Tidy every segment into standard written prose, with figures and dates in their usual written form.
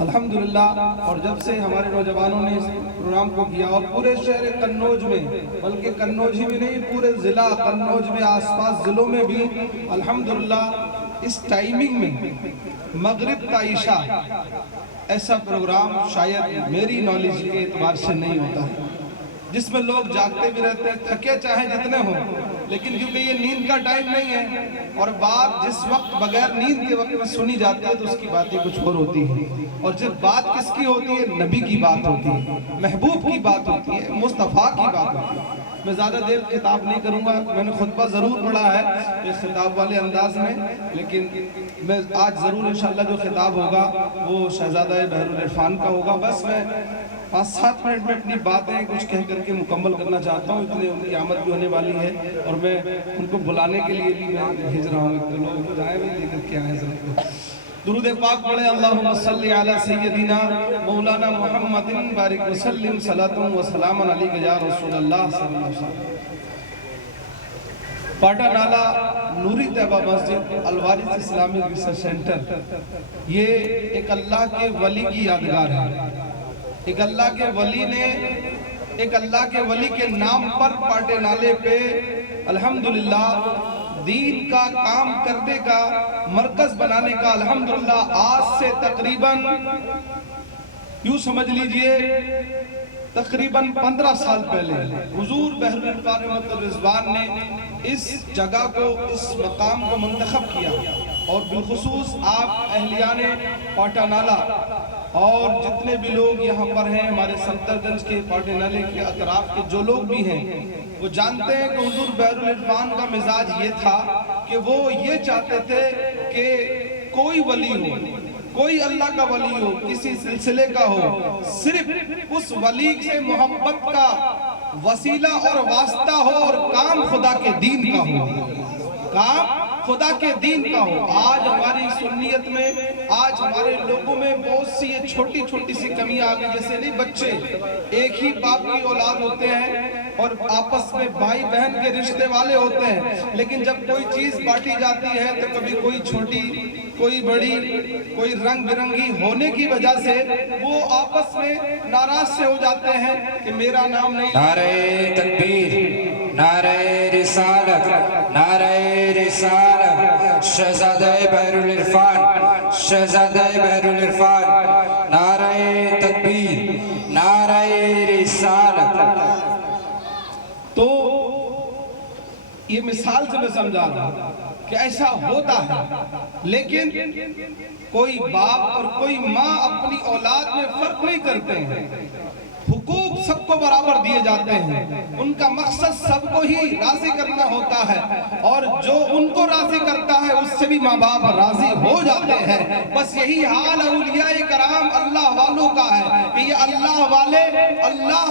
الحمدللہ، اور جب سے ہمارے نوجوانوں نے اس پروگرام کو کیا اور پورے شہر قنوج میں، بلکہ قنوج ہی میں نہیں پورے ضلع قنوج میں آس پاس ضلعوں میں بھی الحمدللہ اس ٹائمنگ میں مغرب تا عشاء ایسا پروگرام شاید میری نالج کے اعتبار سے نہیں ہوتا ہے، جس میں لوگ جاگتے بھی رہتے ہیں، تھکے چاہے جتنے ہوں، لیکن کیونکہ یہ نیند کا ٹائم نہیں ہے اور بات جس وقت بغیر نیند کے وقت میں سنی جاتی ہے تو اس کی باتیں کچھ اور ہوتی ہیں، اور جب بات کس کی ہوتی ہے؟ نبی کی بات ہوتی ہے، محبوب کی بات ہوتی ہے، مصطفیٰ کی بات ہوتی ہے۔ میں زیادہ دیر خطاب نہیں کروں گا، میں نے خطبہ ضرور پڑھا ہے اس خطاب والے انداز میں، لیکن میں آج ضرور انشاءاللہ جو خطاب ہوگا وہ شہزادہ بحرالعرفان کا ہوگا۔ بس میں 5-7 منٹ میں اپنی باتیں کچھ کہہ کر کے مکمل کرنا چاہتا ہوں، اتنے ان کی آمد بھی ہونے والی ہے اور میں ان کو بلانے کے لیے بھی میں بھیج رہا ہوں، اتنے لوگوں کو جائے بھی لے کر کے آئے ضرور۔ درود پاک پڑھیں، اللہم صلی علی سیدنا مولانا محمد بارک وسلم صلاۃ و سلام علیک یا رسول اللہ صلی اللہ علیہ وسلم۔ پاٹا نالا نوری طیبہ مسجد الوارث اسلامک ریسرچ سینٹر، یہ ایک اللہ کے ولی کی یادگار ہے۔ ایک اللہ کے ولی کے نام پر پاٹے نالے پہ الحمدللہ دین کا کام کرنے کا مرکز بنانے کا الحمدللہ آج سے تقریباً یوں سمجھ لیجئے تقریباً 15 سال پہلے حضور بحرالعرفان رحمت الرضوان نے اس جگہ کو، اس مقام کو منتخب کیا، اور بالخصوص آپ اہلیان پاٹا نالا اور جتنے بھی لوگ یہاں پر ہیں، ہمارے سنتر گنج کے پاٹے نالے کے اطراف کے جو لوگ بھی ہیں، وہ جانتے ہیں کہ حضور بحرالعرفان کا مزاج یہ تھا کہ وہ یہ چاہتے تھے کہ کوئی ولی ہو، کوئی اللہ کا ولی ہو، کسی سلسلے کا ہو، صرف اس ولی سے محبت کا وسیلہ اور واسطہ ہو اور کام خدا کے دین کا ہو، کام خدا کے دین کا ہو۔ آج ہماری سنیت میں، آج ہمارے لوگوں میں بہت سی یہ چھوٹی چھوٹی سی کمیاں آ گئی، جیسے نہیں بچے ایک ہی باپ کی اولاد ہوتے ہیں اور آپس میں بھائی بہن کے رشتے والے ہوتے ہیں، لیکن جب کوئی چیز بانٹی جاتی ہے تو کبھی کوئی چھوٹی کوئی بڑی کوئی رنگ برنگی ہونے کی وجہ سے وہ آپس میں ناراض سے ہو جاتے ہیں کہ میرا نام نہیں۔ نعرہ تکبیر، نعرہ رسالت، نعرہ رسالت، شہزادہ بحرالعرفان، شہزادہ بحرالعرفان، نعرہ تکبیر، نعرہ رسالت۔ تو یہ مثال سے میں سمجھا رہا ہوں کہ ایسا ہوتا ہے، لیکن کوئی باپ اور کوئی ماں اپنی اولاد میں فرق نہیں کرتے ہیں، حقوق سب کو برابر دیے جاتے ہیں، ان کا مقصد سب کو ہی راضی کرنا ہوتا ہے، اور جو ان کو راضی کرتا ہے اس سے بھی ماں باپ راضی ہو جاتے ہیں۔ بس یہی حال اولیاء کرام اللہ والوں کا ہے کہ یہ اللہ والے اللہ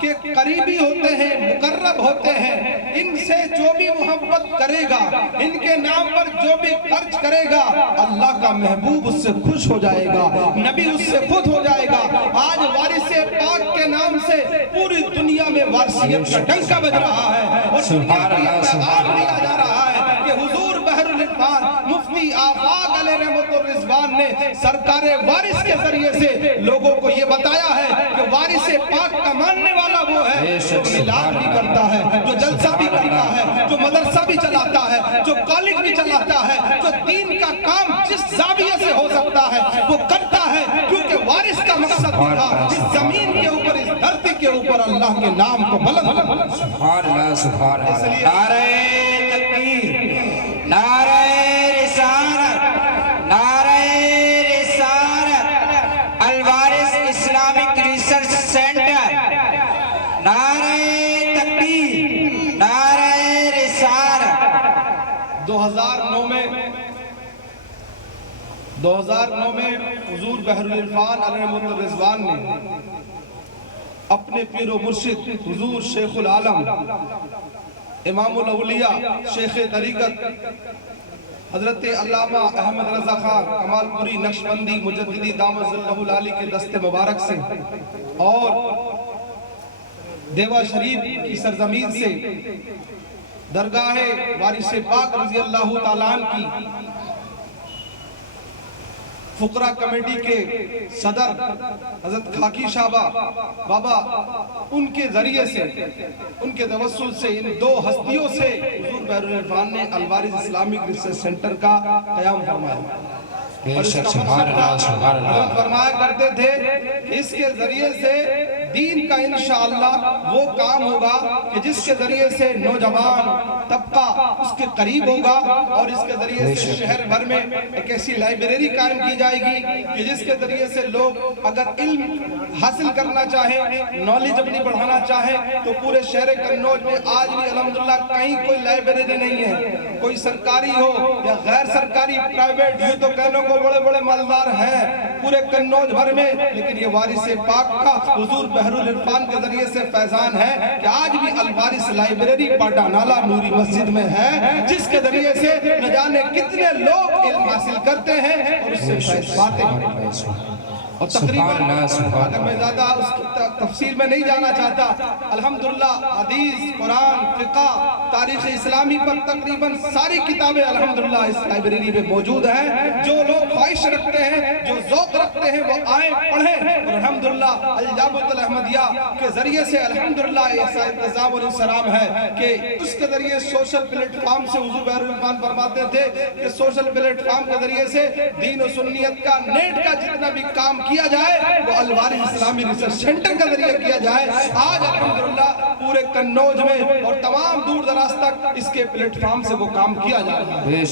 کے قریبی ہوتے ہیں، مقرب ہوتے ہیں، ان سے جو بھی محبت کرے گا، ان کے نام پر جو بھی خرچ کرے گا، اللہ کا محبوب اس سے خوش ہو جائے گا، نبی اس سے خود ہو جائے گا۔ آج وارث پاک کے نام سے پوری دنیا میں وارثیت کا ڈنکا بج رہا ہے، اور دنیا کو یہ پیغام دیا جا رہا ہے کہ حضور بحرالعرفان مفتی آفاق علیہ رحمت الرضوان نے سرکار وارث کے ذریعے سے لوگوں کو یہ بتایا ہے کہ وارث پاک کا ماننے والا وہ ہے جو میلاد بھی کرتا ہے، جو جلسہ بھی کرتا ہے، جو مدرسہ بھی چلاتا ہے، جو کالج بھی چلاتا ہے، جو دین کا کام جس زاویے سے ہو سکتا ہے وہ کرتا ہے، کیونکہ وارث کا مقصد بھی تھا اس زمین کے اوپر، اس دھرتی کے اوپر اللہ کے نام کو بلند کرنا۔ سبحان اللہ، سبحان اللہ۔ نعرہ تکبیر، نعرہ رسالت، نعرہ رسالت، الوارث اسلامک ریسرچ سینٹر، نعرہ تکبیر، نعرہ رسالت۔ 2009 میں حضور بحرالعرفان علیہ رحمت الرضوان نے اپنے پیر و مرشد حضور شیخ العالم امام الاولیاء شیخ طریقت حضرت علامہ احمد رضا خان کمال پوری نقشبندی مجددی دامت ظلہ العالی کے دست مبارک سے اور دیوہ شریف کی سرزمین سے درگاہ وارث پاک رضی اللہ تعالیٰ عنہ کی फुकरा कमेटी के सदर हजरत खाकी शाबा बाबा, उनके जरिए से, उनके तवस्सुल से, इन दो हस्तियों से हुजूर बहरुल इरफान ने अल वारिस इस्लामिक रिसर्च सेंटर का क़याम फरमाया। और इसका मकसद फरमाया करते थे, इसके जरिए से दीन का इंशाअल्लाह वो काम होगा कि जिसके जरिए से नौजवान तबका उसके करीब होगा, और इसके जरिए से शहर भर में एक ऐसी लाइब्रेरी कायम की जाएगी कि जिसके जरिए से लोग अगर इल्म हासिल करना चाहे, नॉलेज अपनी बढ़ाना चाहे, तो पूरे शहर कन्नौज में आज भी अल्हम्दुलिल्लाह कहीं कोई लाइब्रेरी नहीं है। कोई सरकारी हो या गैर सरकारी, प्राइवेट, यूं तो कहने को बड़े बड़े मालदार हैं पूरे कन्नौज भर में, लेकिन ये वारिस पाक का हुजूर बहरुल इरफान के जरिए से फैजान है कि आज भी अल वारिस लाइब्रेरी पाटानाला नूरी मस्जिद में है, जिसके जरिए से न जाने कितने लोग इल्म हासिल करते हैं और उससे फैज़ पाते हैं। और तकरीबन अगर मैं ज़्यादा उसकी तफसील में नहीं जाना चाहता, अल्हम्दुलिल्लाह हदीस, कुरान, फिक़ह, तारीख़ इस्लामी पर तकरीबन सारी किताबें अल्हम्दुलिल्लाह इस लाइब्रेरी में मौजूद हैं। जो लोग ख्वाहिश रखते हैं, जो ज़ौक़ रखते हैं, वो आए पढ़ें। और अल्हम्दुलिल्लाह अल जामिअतुल अहमदिया के ज़रिए से अल्हम्दुलिल्लाह ऐसा इंतज़ाम और इंसराम है कि उसके ज़रिए सोशल प्लेटफार्म से हुज़ूर बहरुल इरफान फरमाते थे कि सोशल प्लेटफार्म के ज़रिए से दीन और सुन्नियत का, नेट का जितना भी काम किया जाए वो अल वारिस इस्लामी रिसर्च सेंटर के जरिए किया जाए। आज अल्हम्दुलिल्लाह पूरे कन्नौज में और तमाम दूर दराज तक इसके प्लेटफार्म से वो काम किया जा रहा है।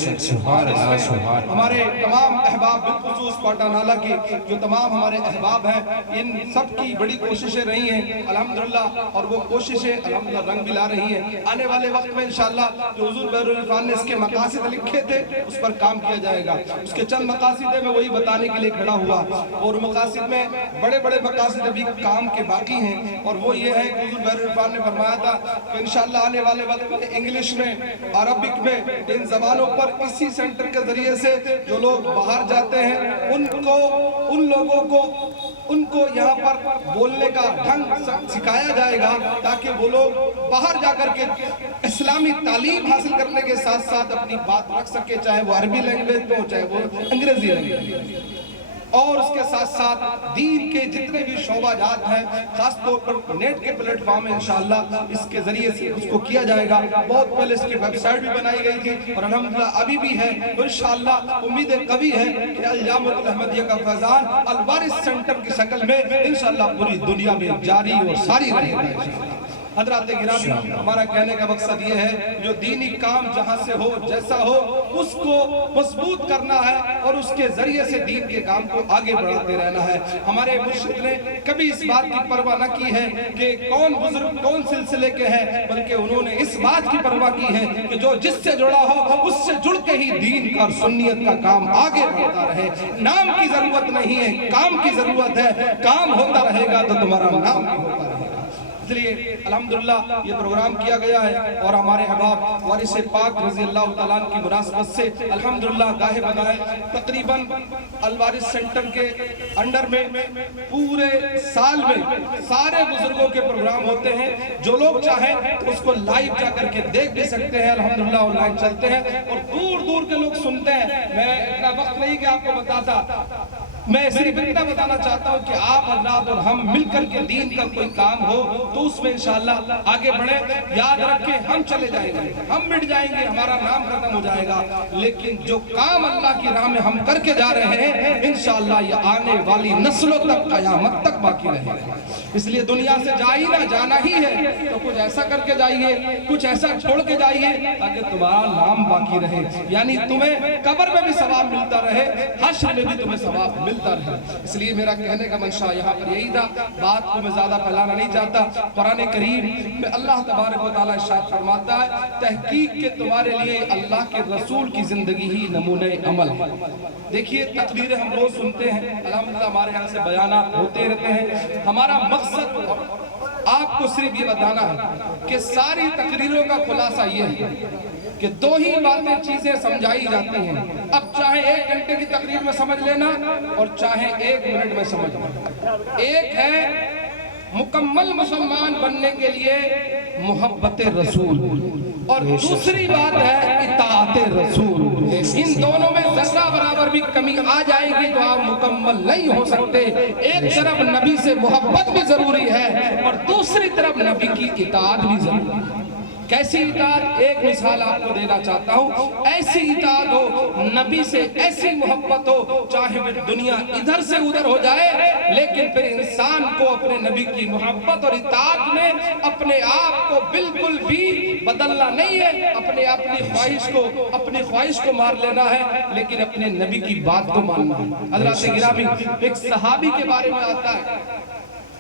हमारे तमाम अहबाब, बिलखुसूस पाटानाला की जो तमाम हमारे अहबाब हैं, इन सब की बड़ी कोशिशें रही हैं अल्हम्दुलिल्लाह, और वो कोशिशें अल्हम्दुलिल्लाह रंग भी ला रही हैं। आने वाले वक्त में इंशाअल्लाह जो हुजूर बहरुल इरफान ने इसके मकासिद लिखे थे उस पर काम किया जाएगा। उसके चंद मकासिद है, मैं वही बताने के लिए खड़ा हुआ। और मकासिद में बड़े बड़े मकासिद अभी काम के बाकी हैं, और वो ये है कि हुजूर बहरुल इरफान ने फरमाया था कि इंशाअल्लाह आने वाले वक्त में इंग्लिश में, अरबिक में, इन जबानों पर इसी सेंटर के जरिए से जो लोग बाहर जाते हैं उनको यहाँ पर बोलने का ढंग सिखाया जाएगा, ताकि वो लोग बाहर जाकर के इस्लामी तालीम हासिल करने के साथ साथ अपनी बात रख सके, चाहे वो अरबी लैंग्वेज में हो, चाहे वो अंग्रेजी लैंग्वेज। और उसके साथ साथ दीन के जितने भी शोबाजात हैं, खास तौर पर नेट के प्लेटफॉर्म में इंशाअल्लाह इसके जरिए से उसको किया जाएगा। बहुत पहले इसकी वेबसाइट भी बनाई गई थी और अल्हम्दुलिल्लाह अभी भी है। तो इंशाअल्लाह उम्मीद कभी है कि अल जामिअतुल अहमदिया का फैजान अल वारिस सेंटर की शक्ल में इंशाअल्लाह पूरी दुनिया में जारी और सारी रहेगा। हज़रात गिरामी, हमारा कहने का मकसद ये है, जो दीनी काम जहाँ से हो, जैसा हो, उसको मजबूत करना है और उसके जरिए से दीन के काम को आगे बढ़ाते रहना है। हमारे मुर्शिद ने कभी इस बात की परवाह न की है कि कौन बुजुर्ग कौन सिलसिले के हैं, बल्कि उन्होंने इस बात की परवाह की है कि जो जिससे जुड़ा हो उससे जुड़ के ही दीन का और सुन्नियत का काम आगे बढ़ता रहे। नाम की जरूरत नहीं है, काम की जरूरत है। काम होता रहेगा तो तुम्हारा नाम भी होता रहेगा। इसलिए अल्हम्दुलिल्लाह ये प्रोग्राम किया गया है और हमारे अहबाब वारिस पाक रज़ी अल्लाह तआला की मुनासबत से अल्हम्दुलिल्लाह गाहे बगाए तकरीबन अल वारिस सेंटर के अंडर में पूरे साल में सारे बुजुर्गों के प्रोग्राम होते हैं। जो लोग चाहें तो उसको लाइव जाकर के देख भी सकते हैं। अल्हम्दुलिल्लाह ऑनलाइन चलते हैं और दूर दूर के लोग सुनते हैं। मैं इतना वक्त नहीं कि आपको बताता, मैं सिर्फ इतना बताना चाहता हूँ कि आप हज़रात और हम मिलकर के दीन का कोई काम हो तो उसमें इंशाअल्लाह आगे बढ़े। याद रखें, हम चले जाएंगे, हम मिट जाएंगे, हमारा नाम खत्म हो जाएगा, लेकिन जो काम अल्लाह की राह में हम करके जा रहे हैं इंशाअल्लाह ये आने वाली नस्लों तक, क़यामत तक बाकी रहेगा। इसलिए दुनिया से जा ही ना, जाना ही है तो कुछ ऐसा करके जाइए, कुछ ऐसा छोड़ के जाइए ताकि तुम्हारा नाम बाकी रहे, यानी तुम्हें कब्र में भी सवाब मिलता रहे, हश्र में भी तुम्हें सवाब मिलता रहे। इसलिए मेरा कहने का मंशा यहाँ पर यही था। बात को मैं ज्यादा फैलाना नहीं चाहता। कुरान करीम में अल्लाह तबारक व तआला इरशाद फरमाता है, तहकीक के तुम्हारे लिए अल्लाह के रसूल की जिंदगी ही नमूने अमल है। देखिए, तकरीरें हम रोज सुनते हैं, अल्हम्दुलिल्लाह हमारे यहाँ से बयानात होते रहते हैं। हमारा मकसद आपको सिर्फ ये बताना है कि सारी तकरीरों का खुलासा ये है कि दो ही बातें चीजें समझाई जाती हैं। अब चाहे 1 घंटे की तकरीर में समझ लेना और चाहे 1 मिनट में समझ लेना। एक है मुकम्मल मुसलमान बनने के लिए मोहब्बत रसूल और दूसरी बात है इताअत रसूल। इन दोनों में जर्रा बराबर भी कमी आ जाएगी तो आप मुकम्मल नहीं हो सकते। एक तरफ नबी से मोहब्बत भी जरूरी है और दूसरी तरफ नबी की इताअत भी जरूरी है। कैसी इताअत? एक मिसाल आपको देना चाहता हूँ। ऐसी इताअत हो, नबी से ऐसी मोहब्बत हो, चाहे फिर दुनिया इधर से उधर हो जाए, लेकिन फिर इंसान को अपने नबी की मोहब्बत और इताअत में अपने आप को बिल्कुल भी बदलना नहीं है। अपनी ख्वाहिश को मार लेना है, लेकिन अपने नबी की बात को मानना है। हज़रत गिरामी, एक सहाबी के बारे में आता है,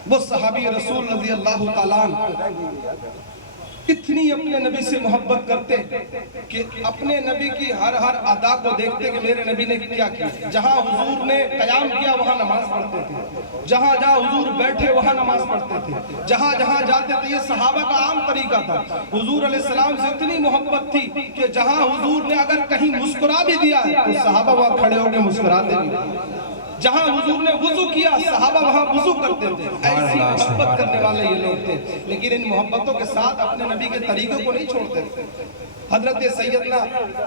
वो सहाबी रसूल रज़ी अल्लाह ताला अन्हु इतनी अपने नबी से मोहब्बत करते कि अपने नबी की हर अदा को देखते कि मेरे नबी ने क्या किया। जहां हुजूर ने क़याम किया वहां नमाज पढ़ते थे, जहां हुजूर बैठे वहां नमाज पढ़ते थे, जहां जाते थे। ये सहाबा का आम तरीका था। हुजूर अलैहिस्सलाम से इतनी मोहब्बत थी कि जहां हुजूर ने अगर कहीं मुस्कुरा भी दिया तो सहाबा वहां खड़े होकर मुस्कुराते भी। जहां हुजूर ने वुजू किया, सहाबा वहां वुजू करते थे। ऐसी मोहब्बत करने वाले ये लोग थे, लेकिन इन मोहब्बतों के साथ अपने नबी के तरीकों को नहीं छोड़ते थे। हजरत सैयदना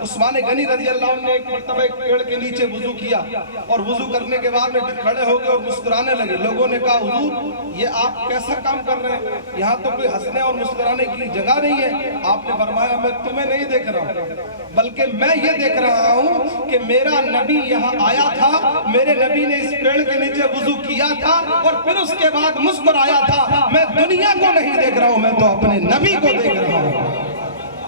उस्मान गनी रज़ी अल्लाह अन्हु ने एक मर्तबा एक पेड़ के नीचे वुजू किया और वुजू करने के बाद में फिर खड़े हो गए और मुस्कुराने लगे। लोगों ने कहा, हुजूर ये आप कैसा काम कर रहे हैं, यहाँ तो कोई हंसने और मुस्कुराने की जगह नहीं है। आपने फरमाया, मैं तुम्हें नहीं देख रहा हूँ, बल्कि मैं ये देख रहा हूँ कि मेरा नबी यहाँ आया था, मेरे नबी ने इस पेड़ के नीचे वुजू किया था और फिर उसके बाद मुस्कुराया था। मैं दुनिया को नहीं देख रहा हूँ, मैं तो अपने नबी को देख रहा हूँ।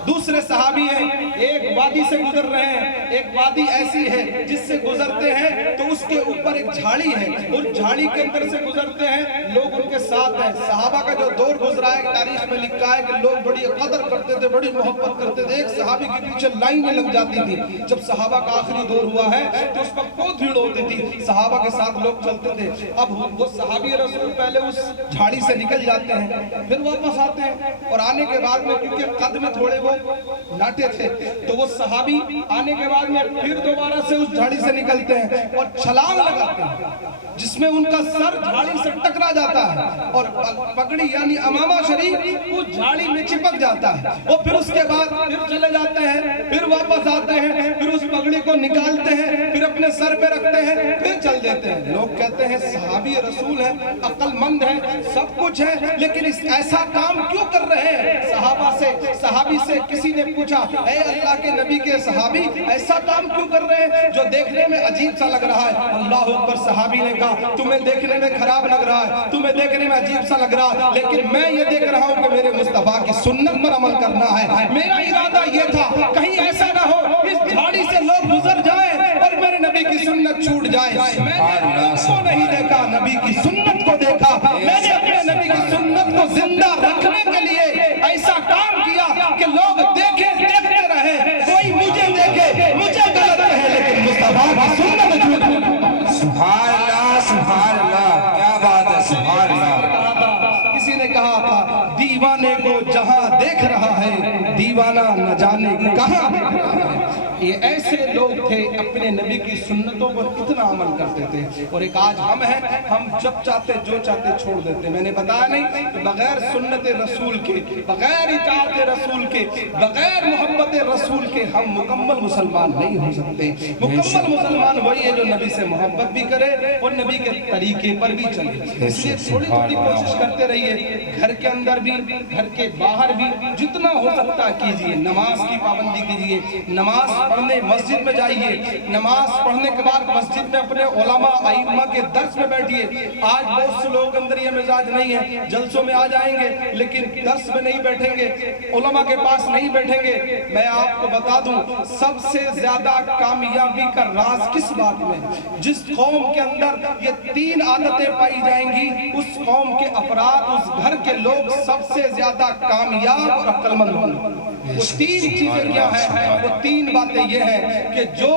दूसरे सहाबी हैं, एक वादी से गुजर रहे हैं। एक वादी ऐसी है जिससे गुजरते हैं तो उसके ऊपर एक झाड़ी है, उस झाड़ी के अंदर से गुजरते हैं, लोग उनके साथ हैं। सहाबा का जो दौर गुजरा है, तारीख में लिखा है कि लोग बड़ी कदर करते थे, बड़ी मोहब्बत करते थे। एक सहाबी के पीछे लाइनें लग जाती थी। जब सहाबा का आखिरी दौर हुआ है तो उस वक्त बहुत भीड़ होती थी, सहाबा के साथ लोग चलते थे। अब वो सहाबी रसूल पहले उस झाड़ी से निकल जाते हैं, फिर वापस आते हैं और आने के बाद में क्योंकि कद में थोड़े वो नाटे थे तो वो सहाबी आने के बाद में फिर दोबारा से उस झाड़ी से निकलते हैं और छलांग लगाते हैं, जिसमें उनका सर झाड़ी से टकरा जाता है और पगड़ी यानी अमामा शरीफ उस झाड़ी में चिपक जाता है। वो फिर उसके बाद फिर चले जाते हैं, फिर वापस आते हैं, फिर उस पगड़ी को निकालते हैं, फिर अपने सर पे रखते हैं, फिर चल देते हैं। लोग कहते हैं सहाबी रसूल है, अक्लमंद है, सब कुछ है, लेकिन इस ऐसा काम क्यों कर रहे हैं? सहाबी से किसी ने पूछा, ऐ अल्लाह के नबी के सहाबी, ऐसा काम क्यों कर रहे हैं जो देखने में अजीब सा लग रहा है? अल्लाह अकबर। सहाबी ने कहा, तुम्हें देखने में खराब लग रहा है, तुम्हें देखने में अजीब सा लग रहा है, लेकिन मैं ये देख रहा हूँ कि मेरे मुस्तफा की सुन्नत पर अमल करना है। मेरा इरादा ये था, कहीं ऐसा ना हो इस झाड़ी से लोग गुजर जाए और मेरे नबी की सुन्नत छूट जाए। मैंने उसको नहीं देखा, नबी की सुन्नत को देखा। मैंने अपने नबी की सुन्नत को जिंदा रखने के लिए ऐसा काम किया कि लोग देखते रहे, कोई मुझे देखे, मुझे गलत कहे, लेकिन मुस्तफा की सुन्नत झूठ। सुभान अल्लाह, सुभान अल्लाह, क्या बात है, सुभान अल्लाह। किसी ने कहा था, दीवाने को जहां देख रहा है, दीवाना न जाने कहां देख रहा है। ये ऐसे लोग थे, अपने नबी की सुन्नतों पर कितना अमल करते थे। और एक आज हम हैं, हम जब चाहते जो चाहते छोड़ देते। मैंने बताया नहीं कि बगैर सुन्नत रसूल के, बगैर इताअत रसूल के, बगैर मोहब्बत रसूल के हम मुकम्मल मुसलमान नहीं हो सकते। मुकम्मल मुसलमान वही है जो नबी से मोहब्बत भी करे और नबी के तरीके पर भी चले। इसलिए थोड़ी थोड़ी कोशिश करते रहिए, घर के अंदर भी, घर के बाहर भी, जितना हो सकता है कीजिए। नमाज की पाबंदी कीजिए, नमाज पढ़ने मस्जिद में जाइए, नमाज पढ़ने के बाद मस्जिद में अपने उलमा आइम्मा के दर्स में बैठिए। आज बहुत से लोग अंदर ये मिजाज नहीं है, जलसों में आ जाएंगे लेकिन दर्स में नहीं बैठेंगे, उलमा के पास नहीं बैठेंगे। मैं आपको बता दूं, सबसे ज्यादा कामयाबी का राज किस बात में? जिस कौम के अंदर ये तीन आदतें पाई जाएंगी, उस कौम के अफराद, उस घर के लोग सबसे ज्यादा कामयाब और अक्लमंद होंगे। वो तीन चीजें क्या है? वो तीन बातें ये हैं कि जो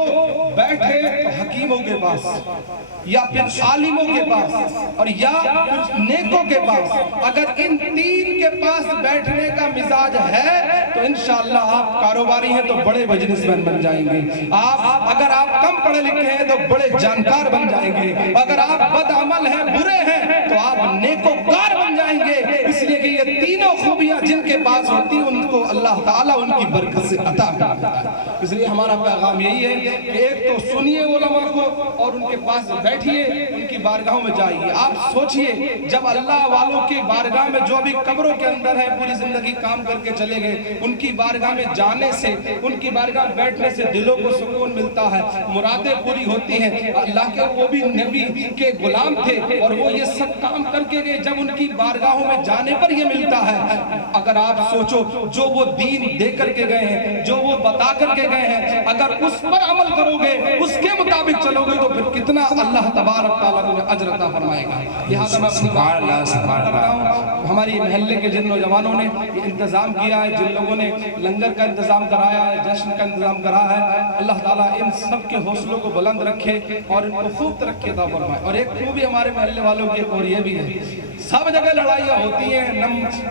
बैठे हकीमों के पास या फिर आलिमों के पास और या कुछ नेकों के पास, अगर इन तीन के पास बैठने का मिजाज है तो इंशाअल्लाह आप कारोबारी हैं तो बड़े बिजनेसमैन बन जाएंगे। अगर आप कम पढ़े लिखे हैं तो बड़े जानकार बन जाएंगे। अगर आप बदअमल हैं, बुरे हैं, तो आप नेकोकार बन जाएंगे। इसलिए कि ये तीनों खूबियां जिनके पास होती हैं उनको अल्लाह ताला उनकी बरकत से अता करता है। اس لیے ہمارا پیغام یہی ہے کہ ایک تو سنیے علماء کو اور ان کے پاس بیٹھیے، ان کی بارگاہوں میں جائیے۔ آپ سوچئے جب اللہ والوں کی بارگاہ میں جو بھی قبروں کے اندر ہے پوری زندگی کام کر کے چلے گئے، ان کی بارگاہ میں جانے سے، ان کی بارگاہ میں بیٹھنے سے دلوں کو سکون ملتا ہے، مرادیں پوری ہوتی ہیں۔ اللہ کے وہ بھی نبی کے غلام تھے اور وہ یہ سب کام کر کے گئے، جب ان کی بارگاہوں میں جانے پر یہ ملتا ہے۔ اگر آپ سوچو جو وہ دین دے کر کے گئے ہیں، جو وہ بتا کر کے گئے ہیں، اگر اس پر عمل کرو گے، اس کے مطابق چلو گے تو پھر کتنا اللہ تبارک تعالیٰ نے اجر عطا فرمائے گا۔ لہٰذا میں اپنی بات کرتا ہوں، ہماری محلے کے جن نوجوانوں نے یہ انتظام کیا ہے، جن لوگوں نے لنگر کا انتظام کرایا ہے، جشن کا انتظام کرا ہے، اللہ تعالیٰ ان سب کے حوصلوں کو بلند رکھے اور ان کو خوب ترقی عطا فرمائے۔ اور ایک خوبی ہمارے محلے والوں کی اور یہ بھی ہے، سب جگہ لڑائیاں ہوتی ہیں،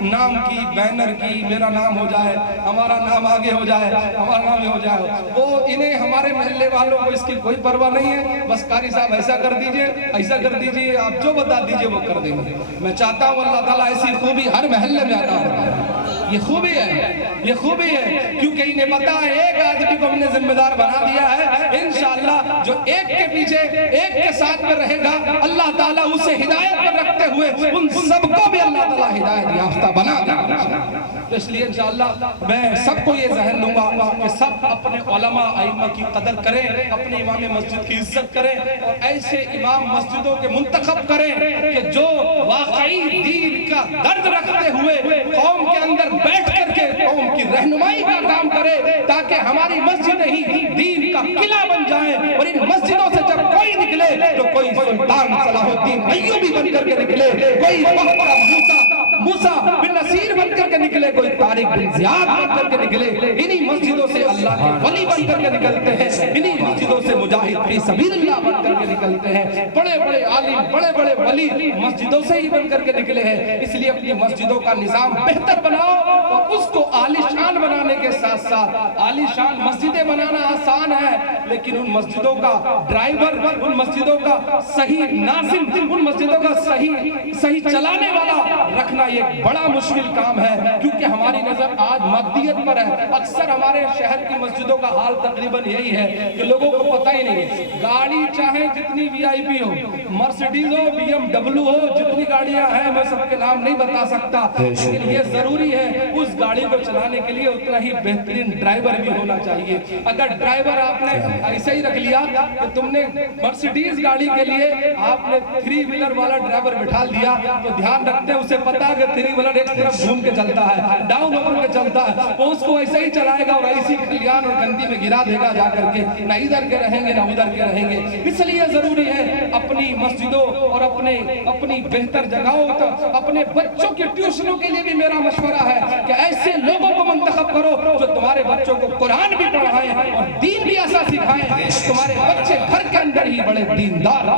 نام کی، بینر کی، میرا نام ہو جائے، ہمارا نام آگے ہو جائے، ہمارا نام ہو جائے، وہ انہیں ہمارے محلے والوں کو اس کی کوئی پرواہ نہیں ہے۔ بس قاری صاحب ایسا کر دیجئے، ایسا کر دیجئے، آپ جو بتا دیجئے وہ کر دیں گے۔ میں چاہتا ہوں اللہ تعالیٰ ایسی خوبی ہر محلے میں عطا فرمائے۔ یہ خوبی ہے، یہ خوبی ہے، کیونکہ انہیں پتا ہے ایک آدمی کو ہم نے ذمہ دار بنا دیا ہے، انشاءاللہ جو ایک کے پیچھے ایک کے ساتھ میں رہے گا، اللہ تعالیٰ اسے ہدایت پر رکھتے ہوئے ان سب کو بھی اللہ تعالیٰ ہدایت یافتہ بنا دے گا۔ تو اس لیے انشاءاللہ میں سب کو یہ ذہن دوں گا کہ سب اپنے علماء ائمہ کی قدر کریں، اپنے امام مسجد کی عزت کریں اور ایسے امام مسجدوں کے منتخب کریں کہ جو واقعی دین کا درد رکھتے ہوئے قوم کے اندر بیٹھ کر کے قوم کی رہنمائی کا کام کرے، تاکہ ہماری مسجد ہی دین کا قلعہ بن جائیں اور ان مسجدوں سے جب کوئی نکلے تو کوئی سلطان صلاح الدین ایوبی بن کر کے نکلے، کوئی وقت کا موسیٰ بن نصیر بن کر کے نکلے، کوئی طارق بن زیاد بن کر کے نکلے۔ انہی مسجدوں سے اللہ کے ولی بن کر کے نکلتے ہیں، انہی مسجدوں سے مجاہد فی سبیل اللہ بن کر کے نکلتے ہیں، بڑے بڑے عالم، بڑے بڑے ولی مسجدوں سے ہی بن کر کے نکلے ہیں۔ اس لیے اپنی مسجدوں کا نظام بہتر بناؤ اور اس کو عالی شان بنانے کے ساتھ ساتھ، عالی شان مسجدیں بنانا آسان ہے لیکن ان مسجدوں کا ڈرائیور، ان مسجدوں کا صحیح ناظم، ان مسجدوں کا صحیح چلانے والا رکھنا یہ بڑا مشکل کام ہے، کیونکہ ہماری نظر آج مادیت پر ہے۔ اکثر ہمارے شہر کی مسجدوں کا حال تقریباً یہی ہے کہ لوگوں کو پتہ ہی نہیں ہے، گاڑی چاہے جتنی وی آئی پی ہو، مرسیڈیز ہو، بی ایم ڈبلیو ہو، جتنی گاڑیاں ہیں میں سب کے نام نہیں بتا سکتا، لیکن یہ ضروری ہے اس گاڑی کو چلانے کے لیے اتنا ہی بہترین ڈرائیور بھی ہونا چاہیے۔ اگر ڈرائیور آپ نے ایسے ہی رکھ لیا کہ تم نے مرسیڈیز گاڑی کے لیے آپ نے 3 ویلر والا ڈرائیور بٹھا دیا تو دھیان رکھتے ہیں اسے پتا ہے کہ 3 ویلر ایک طرف گھوم کے چلتا ہے، ڈاؤن ہو کے چلتا ہے، وہ اس کو ایسے ہی چلائے گا اور ایسی کھلیان اور گندی میں گرا دے گا جا کر کے، نہ ادھر کے رہیں گے نہ ادھر کے رہیں گے۔ اس لیے ضروری ہے اپنی مسجدوں اور اپنی بہتر جگہوں تک اپنے بچوں کے ٹیوشنوں کے لیے بھی میرا مشورہ ہے کہ ایسے لوگوں کو منتخب کرو جو تمہارے بچوں کو قرآن بھی پڑھائیں اور دین بھی ایسا سکھائیں، تمہارے بچے گھر کے اندر ہی بڑے دیندار۔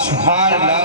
سبحان اللہ۔